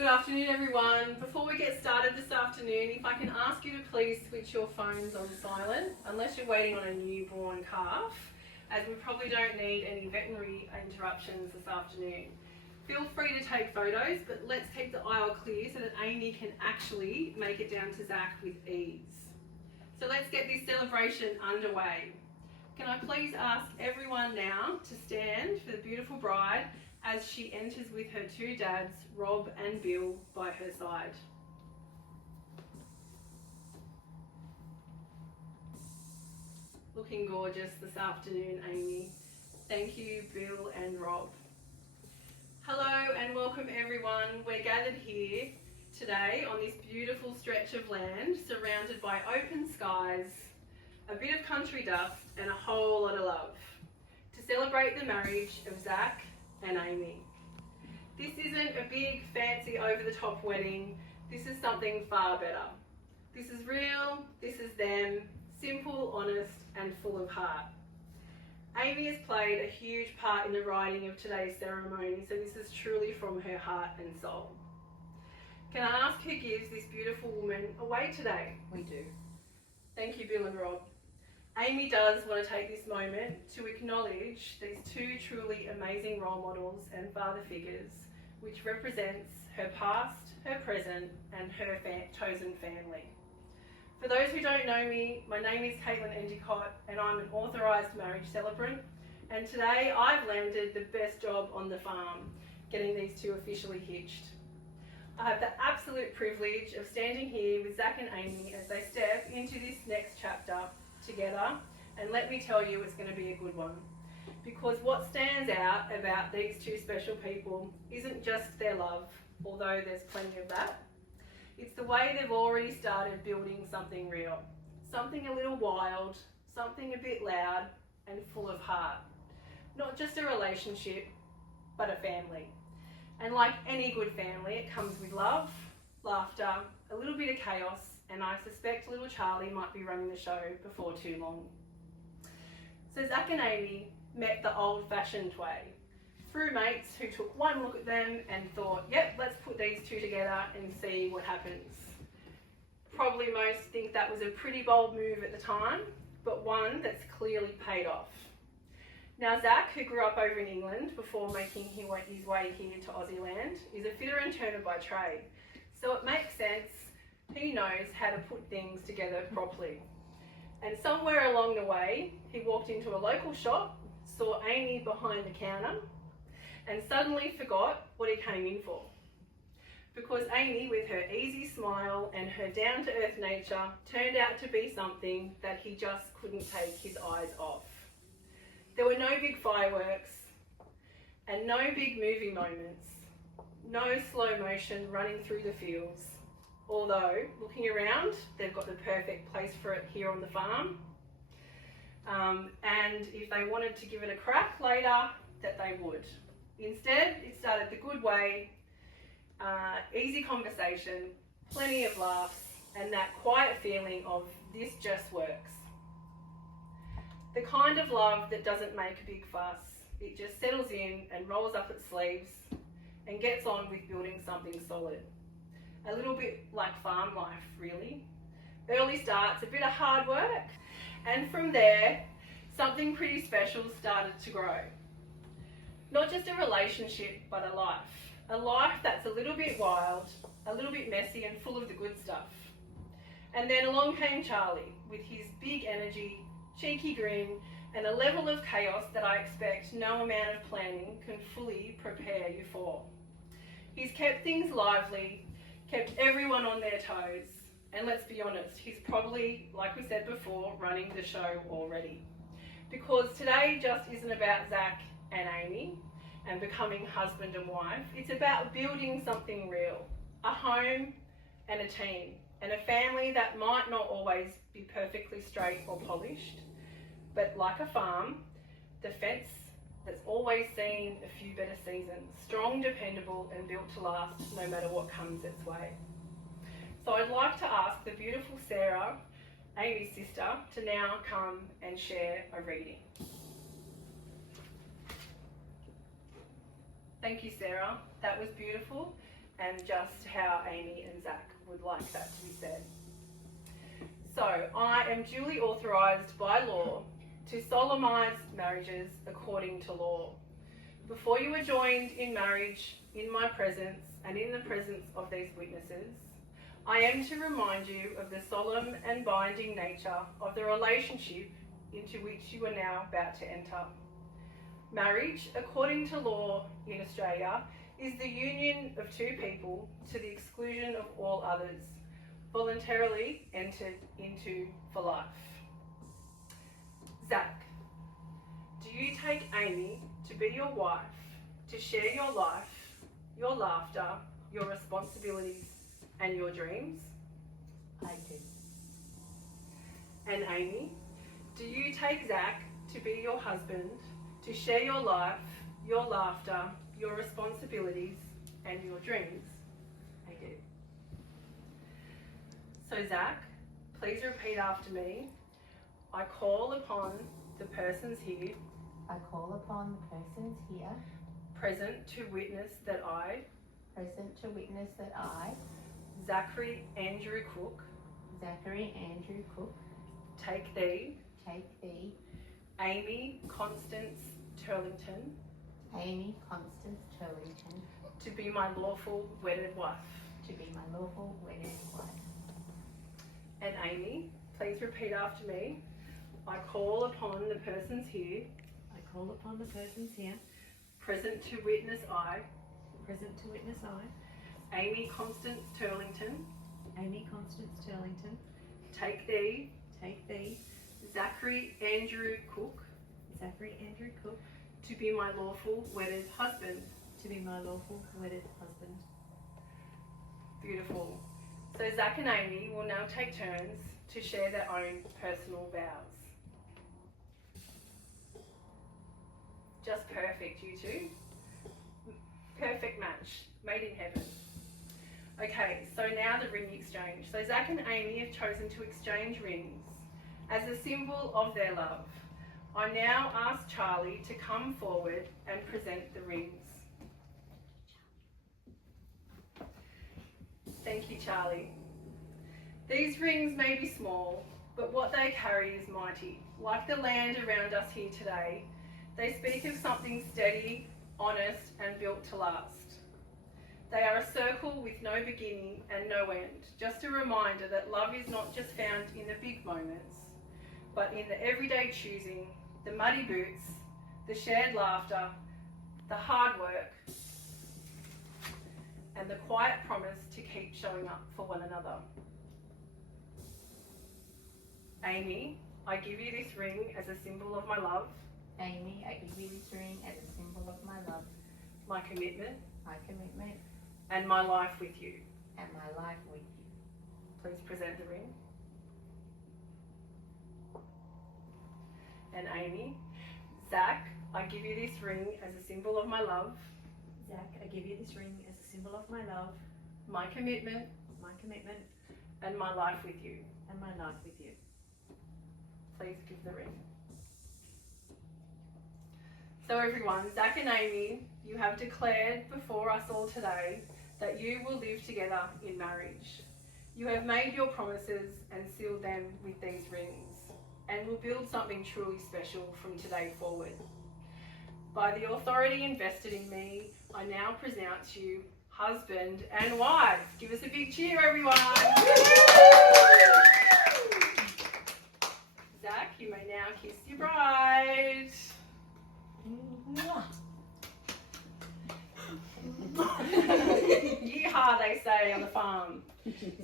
Good afternoon, everyone. Before we get started this afternoon, if I can ask you to please switch your phones on silent, unless you're waiting on a newborn calf, as we probably don't need any veterinary interruptions this afternoon. Feel free to take photos, but let's keep the aisle clear so that Amy can actually make it down to Zac with ease. So let's get this celebration underway. Can I please ask everyone now to stand for the beautiful bride as she enters with her two dads, Rob and Bill, by her side. Looking gorgeous this afternoon, Amy. Thank you, Bill and Rob. Hello and welcome everyone. We're gathered here today on this beautiful stretch of land surrounded by open skies, a bit of country dust and a whole lot of love to celebrate the marriage of Zac and Amy. This isn't a big, fancy, over-the-top wedding. This is something far better. This is real, this is them, simple, honest, and full of heart. Amy has played a huge part in the writing of today's ceremony, so this is truly from her heart and soul. Can I ask who gives this beautiful woman away today? We do. Thank you, Bill and Rob. Amy does want to take this moment to acknowledge these two truly amazing role models and father figures, which represents her past, her present, and her chosen family. For those who don't know me, my name is Caitlin Endicott, and I'm an authorised marriage celebrant. And today I've landed the best job on the farm, getting these two officially hitched. I have the absolute privilege of standing here with Zac and Amy as they step into this next chapter together, and let me tell you, it's going to be a good one. Because what stands out about these two special people isn't just their love, although there's plenty of that. It's the way they've already started building something real, something a little wild, something a bit loud and full of heart. Not just a relationship, but a family. And like any good family, it comes with love, laughter, a little bit of chaos, and I suspect little Charlie might be running the show before too long. So Zac and Amy met the old-fashioned way, through mates who took one look at them and thought, yep, let's put these two together and see what happens. Probably most think that was a pretty bold move at the time, but one that's clearly paid off. Now Zac, who grew up over in England before making his way here to Aussie land, is a fitter and turner by trade, so it makes sense. He knows how to put things together properly. And somewhere along the way, he walked into a local shop, saw Amy behind the counter, and suddenly forgot what he came in for. Because Amy, with her easy smile and her down-to-earth nature, turned out to be something that he just couldn't take his eyes off. There were no big fireworks, and no big movie moments, no slow motion running through the fields. Although, looking around, they've got the perfect place for it here on the farm. And if they wanted to give it a crack later, that they would. Instead, it started the good way, easy conversation, plenty of laughs, and that quiet feeling of this just works. The kind of love that doesn't make a big fuss. It just settles in and rolls up its sleeves and gets on with building something solid. A little bit like farm life, really. Early starts, a bit of hard work, and from there, something pretty special started to grow. Not just a relationship, but a life that's a little bit wild, a little bit messy and full of the good stuff. And then along came Charlie, with his big energy, cheeky grin, and a level of chaos that I expect no amount of planning can fully prepare you for. He's kept things lively, kept everyone on their toes, and let's be honest, he's probably, like we said before, running the show already. Because today just isn't about Zac and Amy and becoming husband and wife, it's about building something real, a home and a team, and a family that might not always be perfectly straight or polished, but like a farm, the fence that's always seen a few better seasons, strong, dependable, and built to last no matter what comes its way. So I'd like to ask the beautiful Sarah, Amy's sister, to now come and share a reading. Thank you, Sarah. That was beautiful. and just how Amy and Zac would like that to be said. So, I am duly authorised by law to solemnise marriages according to law. Before you are joined in marriage in my presence and in the presence of these witnesses, I am to remind you of the solemn and binding nature of the relationship into which you are now about to enter. Marriage, according to law in Australia, is the union of two people to the exclusion of all others, voluntarily entered into for life. Zac, do you take Amy to be your wife, to share your life, your laughter, your responsibilities and your dreams? I do. And Amy, do you take Zac to be your husband, to share your life, your laughter, your responsibilities and your dreams? I do. So Zac, please repeat after me. I call upon the persons here I call upon the persons here present to witness that I, present to witness that I, Zachary Andrew Cook, Zachary Andrew Cook, take thee, Amy Constance Turlington, Amy Constance Turlington, to be my lawful wedded wife. to be my lawful wedded wife. And Amy, please repeat after me. I call upon the persons here I call upon the persons here present to witness I, present to witness I, Amy Constance Turlington, Amy Constance Turlington, take thee, take thee, Zachary Andrew Cook, Zachary Andrew Cook, to be my lawful wedded husband. to be my lawful wedded husband. Beautiful. So Zac and Amy will now take turns to share their own personal vows. Just perfect, you two. Perfect match, made in heaven. Okay, so now the ring exchange. So Zac and Amy have chosen to exchange rings as a symbol of their love. I now ask Charlie to come forward and present the rings. Thank you, Charlie. These rings may be small, but what they carry is mighty. Like the land around us here today, they speak of something steady, honest, and built to last. They are a circle with no beginning and no end, just a reminder that love is not just found in the big moments, but in the everyday choosing, the muddy boots, the shared laughter, the hard work, and the quiet promise to keep showing up for one another. Amy, I give you this ring as a symbol of my love, Amy, I give you this ring as a symbol of my love, my commitment, and my life with you. you. Please present the ring. And Amy, Zac, I give you this ring as a symbol of my love, Zac, I give you this ring as a symbol of my love, my commitment, and my life with you. and my life with you. Please give the ring. So everyone, Zac and Amy, you have declared before us all today that you will live together in marriage. You have made your promises and sealed them with these rings, and will build something truly special from today forward. By the authority invested in me, I now present to you husband and wife. Give us a big cheer, everyone. Zac, you may now kiss your bride. Yeehaw, they say on the farm.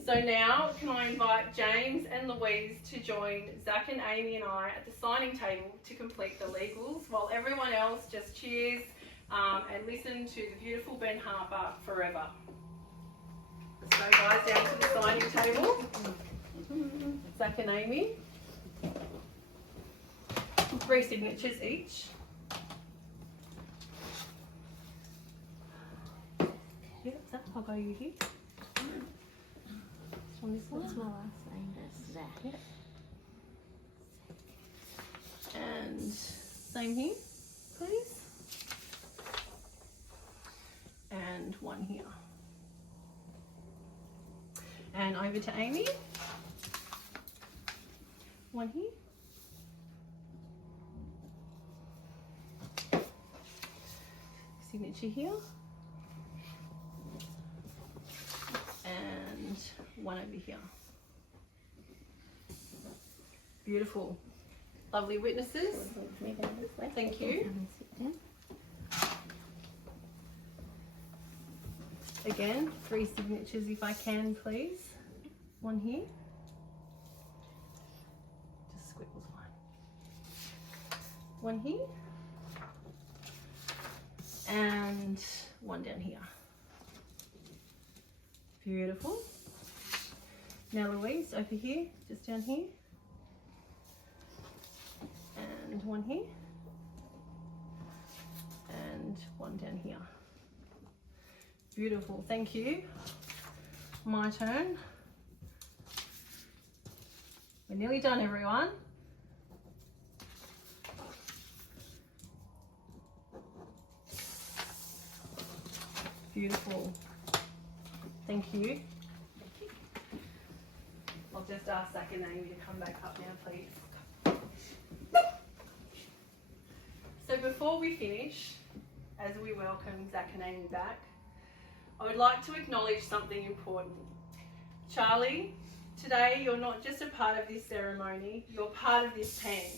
So now, can I invite James and Louise to join Zac and Amy and I at the signing table to complete the legals, while everyone else just cheers and listen to the beautiful Ben Harper forever. So guys, down to the signing table. Zac and Amy. 3 signatures each. Yeah, Zac, I'll go you here. On this one. What's my last name? That's Zac. And same here, please. And one here. And over to Amy. One here. Signature here. And one over here. Beautiful. Lovely witnesses. Thank you. Again, 3 signatures if I can, please. One here. Just squiggles fine. One here. And one down here. Beautiful. Now Louise, over here, just down here. And one here. And one down here. Beautiful, thank you. My turn. We're nearly done, everyone. Beautiful. Thank you. I'll just ask Zac and Amy to come back up now, please. So before we finish, as we welcome Zac and Amy back, I would like to acknowledge something important. Charlie, today you're not just a part of this ceremony, you're part of this team.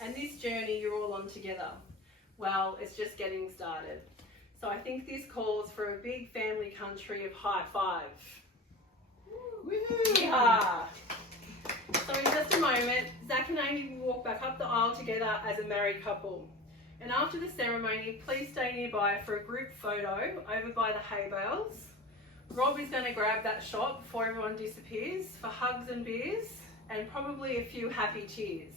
And this journey you're all on together. Well, it's just getting started. So I think this calls for a big family country of high five. Woo! Yeah. So in just a moment, Zac and Amy will walk back up the aisle together as a married couple. And after the ceremony, please stay nearby for a group photo over by the hay bales. Rob is going to grab that shot before everyone disappears for hugs and beers and probably a few happy tears.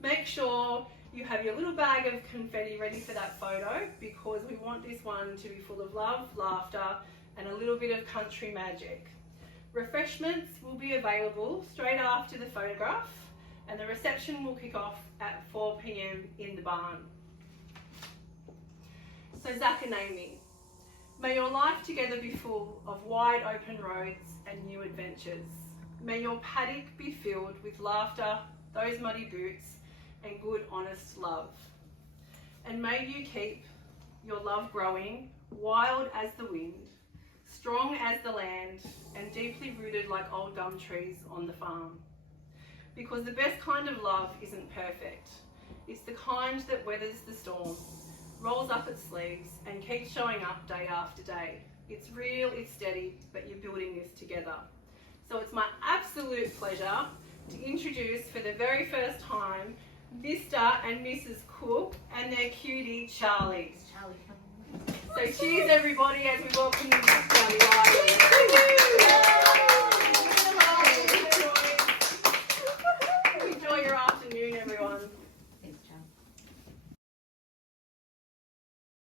Make sure you have your little bag of confetti ready for that photo because we want this one to be full of love, laughter and a little bit of country magic. Refreshments will be available straight after the photograph and the reception will kick off at 4 p.m. in the barn. So Zac and Amy, may your life together be full of wide open roads and new adventures. May your paddock be filled with laughter, those muddy boots, and good honest love. And may you keep your love growing, wild as the wind, strong as the land, and deeply rooted like old gum trees on the farm. Because the best kind of love isn't perfect. It's the kind that weathers the storm, rolls up its sleeves and keeps showing up day after day. It's real, it's steady, but you're building this together. So it's my absolute pleasure to introduce for the very first time Mr. and Mrs. Cook and their cutie Charlie. So cheers everybody as we welcome you to Charlie Riley.